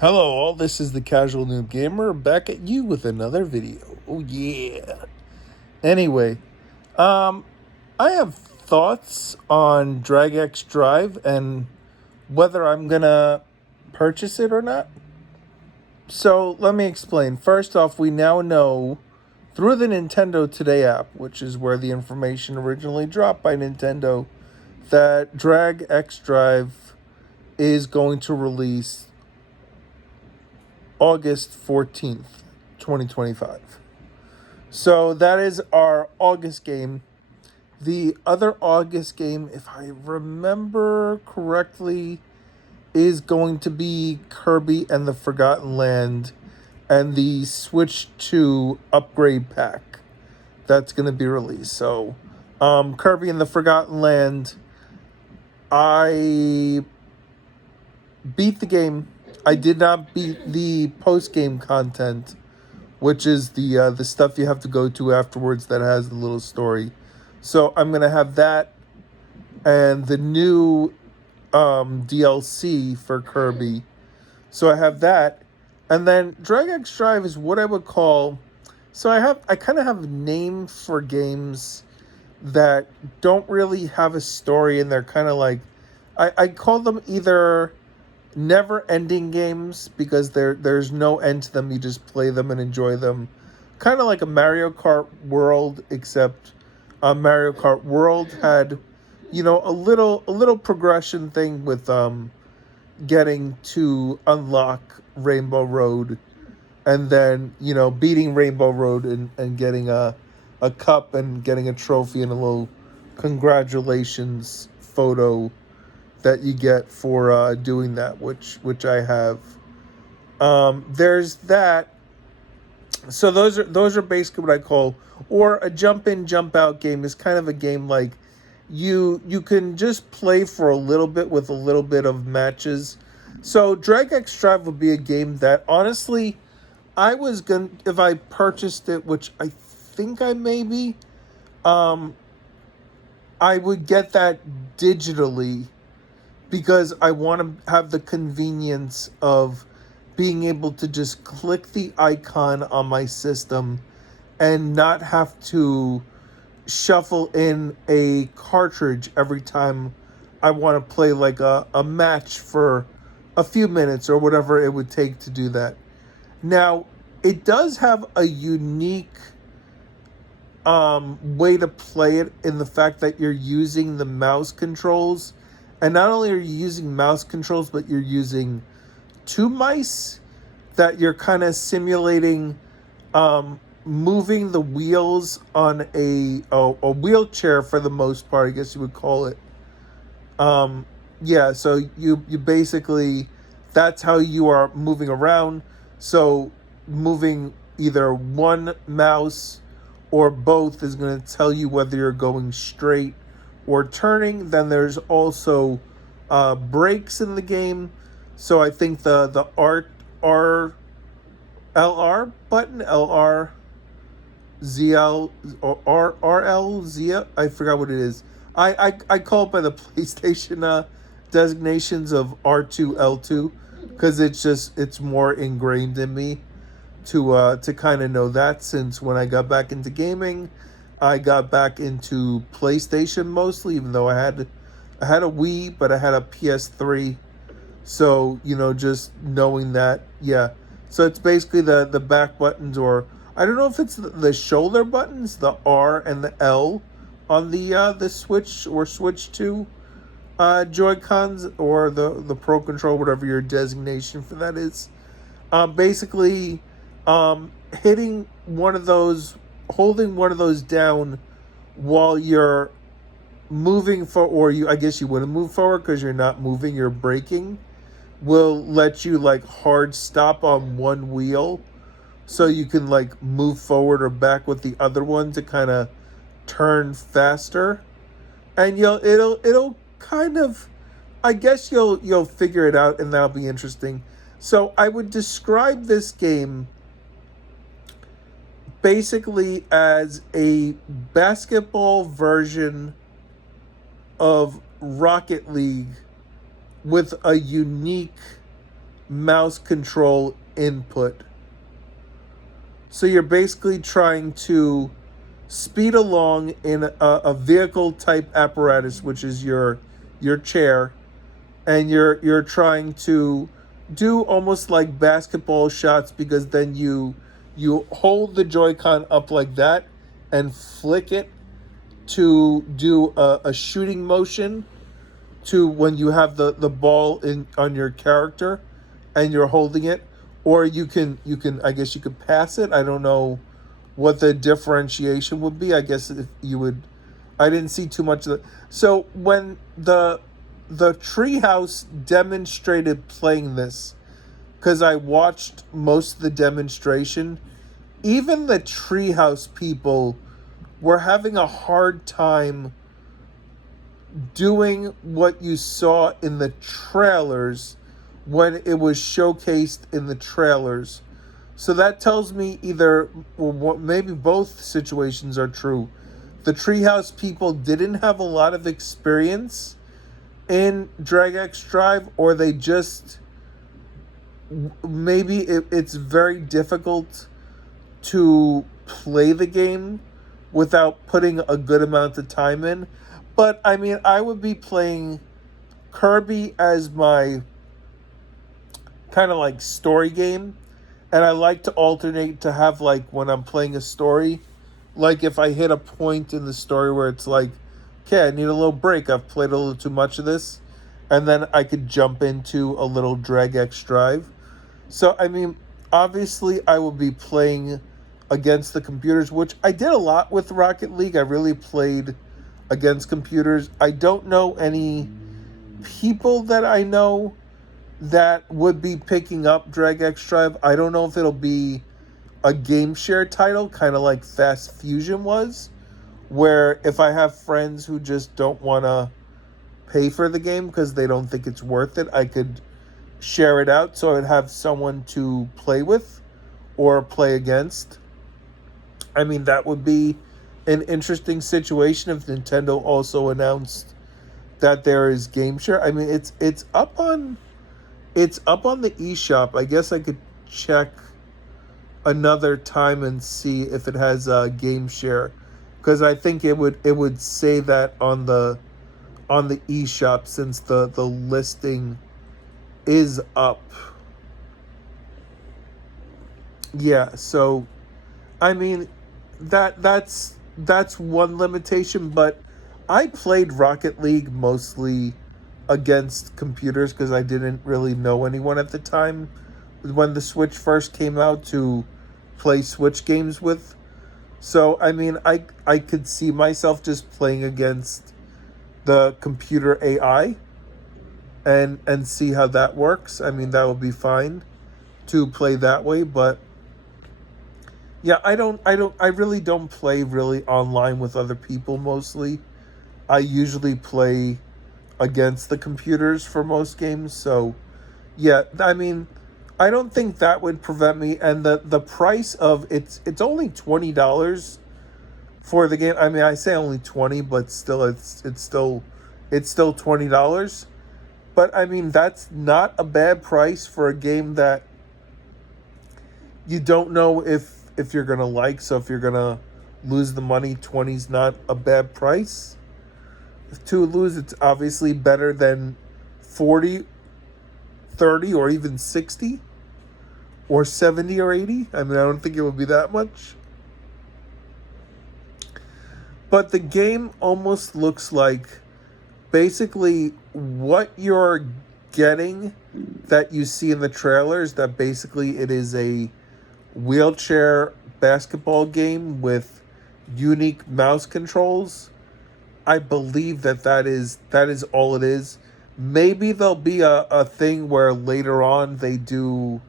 Hello all, this is the Casual Noob Gamer back at you with another video. Oh yeah. Anyway, um I have thoughts on Drag X Drive and whether I'm gonna purchase it or not. So let me explain. First off, we now know through the Nintendo Today app, which is where the information originally dropped by Nintendo, that Drag X Drive is going to release August 14th, 2025. So that is our August game. The other August game, if I remember correctly, is going to be Kirby and the Forgotten Land and the Switch 2 upgrade pack that's going to be released. So, Kirby and the Forgotten Land, I beat the game. I did not beat the post game content, which is the stuff you have to go to afterwards that has the little story. So I'm gonna have that and the new DLC for Kirby. So I have that, and then Drag X Drive is what I would call. So I kind of have names for games that don't really have a story, and they're kind of like I call them either never ending games because there's no end to them. You just play them and enjoy them. Kind of like a Mario Kart World, except Mario Kart World had, a little progression thing with getting to unlock Rainbow Road, and then beating Rainbow Road and getting a cup and getting a trophy and a little congratulations photo that you get for doing that, which I have. There's that. So those are basically what I call, or a jump in jump out game is kind of a game like you can just play for a little bit with a little bit of matches. So Drag X Drive would be a game that honestly I was gonna, if I purchased it, which I think I maybe, I would get that digitally because I want to have the convenience of being able to just click the icon on my system and not have to shuffle in a cartridge every time I want to play like a match for a few minutes or whatever it would take to do that. Now, it does have a unique way to play it in the fact that you're using the mouse controls. And not only are you using mouse controls, but you're using two mice that you're kind of simulating moving the wheels on a wheelchair for the most part, I guess you would call it. Yeah, so you basically, that's how you are moving around. So moving either one mouse or both is going to tell you whether you're going straight or turning. Then there's also brakes in the game. So I think the LR button, ZL or RLZ, I forgot what it is. I call it by the PlayStation designations of R2 L2 because it's more ingrained in me to kind of know that, since when I got back into gaming, I got back into PlayStation mostly, even though I had a Wii, but I had a PS3. So, just knowing that, yeah. So it's basically the back buttons, or I don't know if it's the shoulder buttons, the R and the L on the Switch or Switch 2 Joy-Cons, or the Pro Control, whatever your designation for that is. Basically, hitting one of those, holding one of those down while you're moving for, or I guess you wouldn't move forward because you're not moving, you're braking, will let you like hard stop on one wheel so you can like move forward or back with the other one to kind of turn faster. And it'll kind of, I guess you'll figure it out, and that'll be interesting. So I would describe this game basically as a basketball version of Rocket League with a unique mouse control input. So you're basically trying to speed along in a vehicle type apparatus, which is your chair, and you're trying to do almost like basketball shots, because then you hold the Joy-Con up like that and flick it to do a shooting motion to when you have the ball in on your character and you're holding it. Or you can I guess you could pass it. I don't know what the differentiation would be. I guess if you would, I didn't see too much of that. So when the Treehouse demonstrated playing this, because I watched most of the demonstration, even the Treehouse people were having a hard time doing what you saw in the trailers when it was showcased in the trailers. So that tells me either, or maybe both situations are true. The Treehouse people didn't have a lot of experience in DragX Drive, or they just, maybe it's very difficult to play the game without putting a good amount of time in. But I mean, I would be playing Kirby as my kind of like story game, and I like to alternate to have, like, when I'm playing a story, like if I hit a point in the story where it's like, okay, I need a little break, I've played a little too much of this, and then I could jump into a little DragX Drive. So I mean, obviously I will be playing against the computers, which I did a lot with Rocket League. I really played against computers. I don't know any people that I know that would be picking up DragX Drive. I don't know if it'll be a game share title, kind of like Fast Fusion was, where if I have friends who just don't want to pay for the game because they don't think it's worth it, I could share it out so I'd have someone to play with or play against. I mean, that would be an interesting situation if Nintendo also announced that there is game share. I mean, it's up on the eShop. I guess I could check another time and see if it has a game share, because I think it would say that on the eShop, since the listing is up. Yeah, so I mean, that's one limitation, but I played Rocket League mostly against computers because I didn't really know anyone at the time when the Switch first came out to play Switch games with. So I mean, I could see myself just playing against the computer AI and see how that works. I mean, that would be fine to play that way, but yeah, I really don't play really online with other people mostly. I usually play against the computers for most games. So yeah, I mean, I don't think that would prevent me. And the price of it's only $20 for the game. I mean, I say only 20, but still it's still $20. But I mean, that's not a bad price for a game that you don't know if you're gonna like. So if you're gonna lose the money, 20's not a bad price to lose. It's obviously better than 40, 30, or even 60 or 70 or 80. I mean, I don't think it would be that much. But the game almost looks like basically what you're getting that you see in the trailers, that basically it is a wheelchair basketball game with unique mouse controls. I believe that is all it is. Maybe there'll be a thing where later on they do,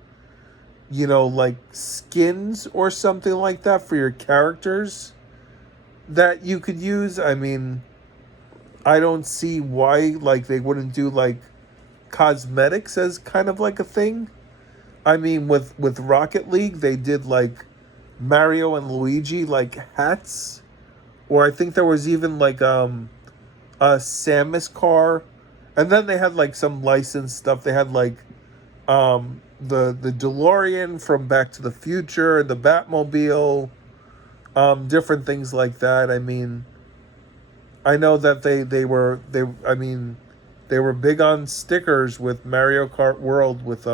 you know, like skins or something like that for your characters that you could use. I mean, I don't see why like they wouldn't do like cosmetics as kind of like a thing. I mean, with Rocket League, they did like Mario and Luigi like hats, or I think there was even like a Samus car, and then they had like some licensed stuff. They had like The DeLorean from Back to the Future, the Batmobile, different things like that. I mean, I know that they were big on stickers with Mario Kart World with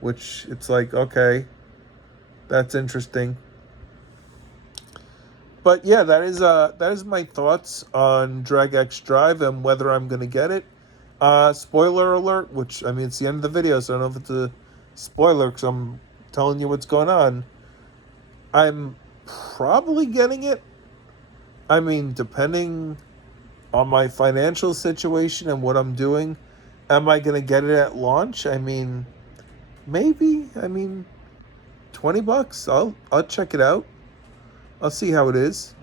which it's like, okay, that's interesting. But yeah, that is my thoughts on Drag X Drive and whether I'm gonna get it. Spoiler alert, which I mean it's the end of the video, so I don't know if it's a spoiler because I'm telling you what's going on. I'm probably getting it. I mean, depending on my financial situation and what I'm doing, am I gonna get it at launch? I mean, maybe. I mean, $20. I'll check it out. I'll see how it is.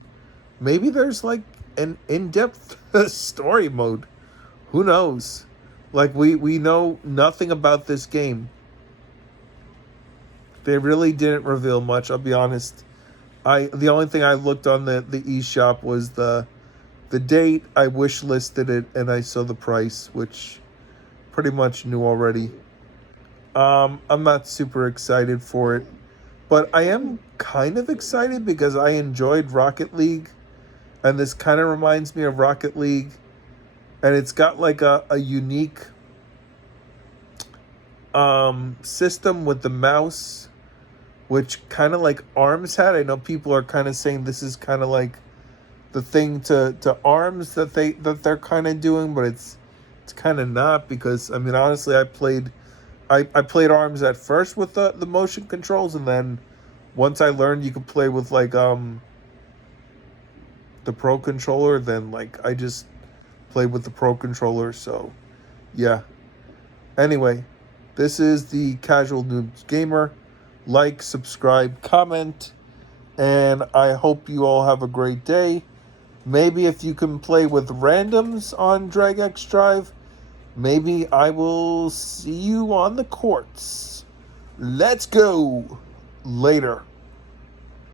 Maybe there's like an in-depth story mode. Who knows? Like we know nothing about this game. They really didn't reveal much, I'll be honest. The only thing I looked on the eShop was the date. I wish listed it and I saw the price, which pretty much knew already. I'm not super excited for it, but I am kind of excited because I enjoyed Rocket League, and this kind of reminds me of Rocket League, and it's got like a unique system with the mouse, which kind of like ARMS had. I know people are kind of saying this is kind of like the thing to ARMS that they're kind of doing, but it's kind of not, because I mean honestly I played ARMS at first with the motion controls, and then once I learned you could play with like the Pro Controller, then like I just played with the Pro Controller. So yeah. Anyway, this is the Casual Noobs Gamer. Like, subscribe, comment, and I hope you all have a great day. Maybe if you can play with randoms on Drag X Drive, maybe I will see you on the courts. Let's go. Later.